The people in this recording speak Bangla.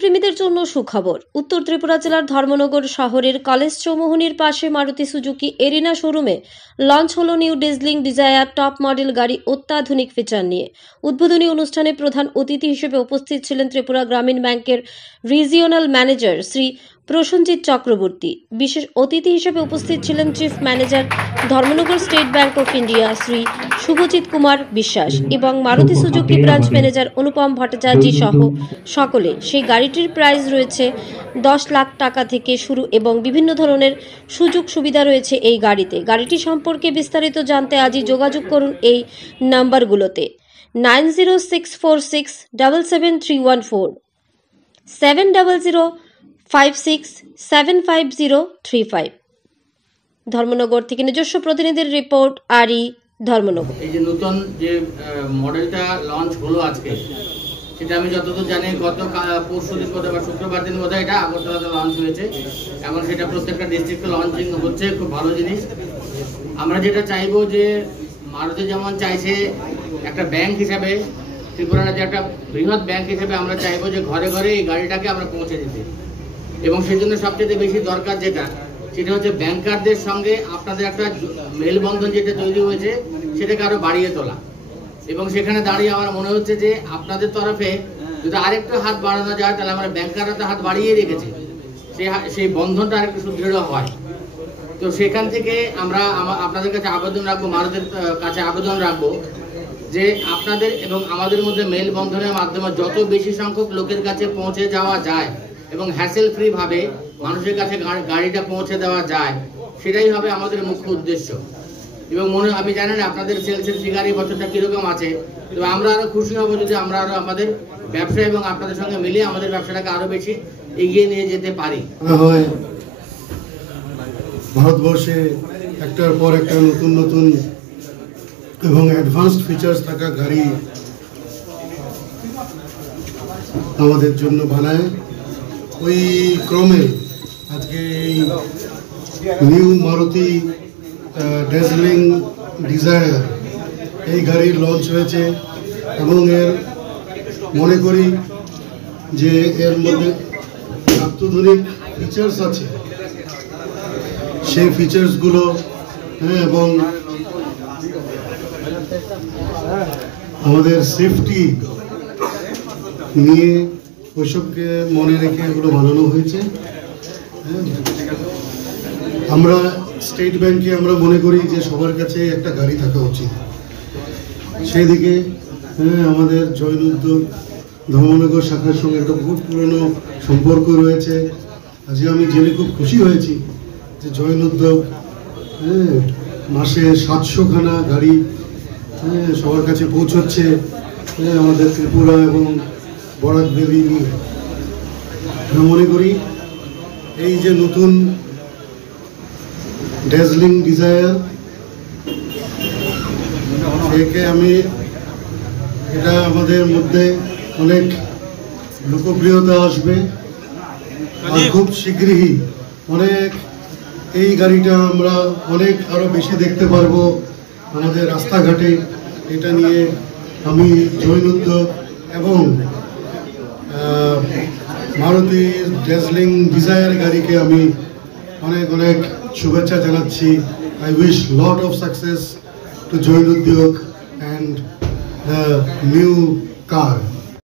প্রেমীদের জন্য সুখবর। উত্তর ত্রিপুরা জেলার ধর্মনগর শহরের কলেজ চৌমুহনীর পাশে মারুতি সুজুকি এরিনা শোরুমে লঞ্চ হলো new dazzling desire top model গাড়ি অত্যাধুনিক ফিচার নিয়ে। উদ্বোধনী অনুষ্ঠানে প্রধান অতিথি হিসেবে উপস্থিত ছিলেন ত্রিপুরা গ্রামীণ ব্যাংকের রিজিওনাল ম্যানেজার শ্রী প্রসেনজিৎ চক্রবর্তী। বিশেষ অতিথি হিসেবে উপস্থিত ছিলেন chief manager Dharmanagar State Bank of India Shri Subhajit Kumar Biswas এবং Maruti Suzuki branch manager Anupam Bhattacharya সহ সকলে। সেই গাড়িটির প্রাইস রয়েছে 10 লাখ টাকা থেকে শুরু এবং বিভিন্ন ধরনের সুযোগ সুবিধা রয়েছে এই গাড়িতে। গাড়িটি সম্পর্কে বিস্তারিত জানতে আজই যোগাযোগ করুন এই নাম্বারগুলোতে 9064677314 7005675035। ধর্মনগর থেকে নিজস্ব প্রতিনিধির রিপোর্ট, আরি ধর্মনগর। এই যে নতুন যে মডেলটা লঞ্চ হলো আজকে, সেটা আমি যতদূর জানি গত পরশুদিন বোধহয় বা শুক্রবার দিন বোধহয় এটা আগরতলাতে লঞ্চ হয়েছে। এখন সেটা প্রত্যেকটা ডিস্ট্রিক্টে লঞ্চিং হচ্ছে, খুব ভালো জিনিস। আমরা যেটা চাইবো যে মারুতি যেমন চাইছে একটা ব্যাংক হিসাবে, ত্রিপুরা রাজ্যে একটা বৃহৎ ব্যাংক হিসেবে আমরা চাইবো যে ঘরে ঘরে এই গাড়িটাকে আমরা পৌঁছে দিতে, এবং সেই জন্য সবচেয়ে বেশি দরকার সেটা হচ্ছে ব্যাংকারদের সঙ্গে আপনাদের একটা মেলবন্ধন যেটা তৈরি হয়েছে সেটাকে আরো বাড়িয়ে তোলা। এবং সেখানে দাঁড়িয়ে আমার মনে হচ্ছে যে আপনাদের তরফে যদি আরেকটু হাত বাড়ানো যায়, তাহলে আমরা ব্যাংকাররা তো হাত বাড়িয়ে রেখেছি, সেই বন্ধনটা আরেকটু সুদৃঢ় হয়। তো সেখান থেকে আমরা আপনাদের কাছে আবেদন রাখবো, ভারতের কাছে আবেদন রাখবো যে আপনাদের এবং আমাদের মধ্যে মেলবন্ধনের মাধ্যমে যত বেশি সংখ্যক লোকের কাছে পৌঁছে যাওয়া যায় এবং হ্যাসেল ফ্রি ভাবে মানুষের কাছে গাড়িটা পৌঁছে দেওয়া যায়, সেটাই হবে আমাদের মুখ্য উদ্দেশ্য। এবং আমি জানি না আপনাদের সেলসের ফিগার এই বছরটা কিরকম আছে, তো আমরা আরো খুশি হব যদি আমরা আরো আমাদের ব্যবসা এবং আপনাদের সঙ্গে মিলিয়ে আমাদের ব্যবসাটাকে আরো বেশি এগিয়ে নিয়ে যেতে পারি। ভারতবর্ষে একটার পর একটা নতুন নতুন এবং অ্যাডভান্সড ফিচার্স থাকা গাড়ি আমাদের জন্য বানায়। ওই ক্রমে আজকে এই নিউ মারুতি ডেজলিং ডিজায়ার এই গাড়ির লঞ্চ হয়েছে, এবং এর মনে করি যে এর মধ্যে অত্যাধুনিক ফিচার্স আছে, সেই ফিচার্সগুলো এবং আমাদের সেফটি নিয়ে ওইসবকে মনে রেখে এগুলো বানানো হয়েছে। আমরা স্টেট ব্যাংকে আমরা মনে করি যে সবার কাছে একটা গাড়ি থাকা উচিত। সেই দিকে আমাদের জৈন উদ্যোগ ধর্মনগর শাখার সঙ্গে একটা বহুত পুরনো সম্পর্ক রয়েছে। আজকে আমি জেনে খুব খুশি হয়েছি যে জৈন উদ্যোগ মাসে 700খানা গাড়ি সবার কাছে পৌঁছচ্ছে আমাদের ত্রিপুরা এবং বরাক ভ্যালি নিয়ে। মনে করি এই যে নতুন ডেজলিং ডিজায়ার, এটা আমাদের মধ্যে অনেক লোকপ্রিয়তা আসবে, আর খুব শীঘ্রই এই গাড়িটা আমরা আরো বেশি দেখতে পারবো আমাদের রাস্তাঘাটে। এটা নিয়ে আমি জৈন উদ্যোগ এবং মারুতি ডেজলিং ডিজায়ার গাড়িকে আমি অনেক শুভেচ্ছা জানাচ্ছি। I wish lot of success to Join Udyog and the new car.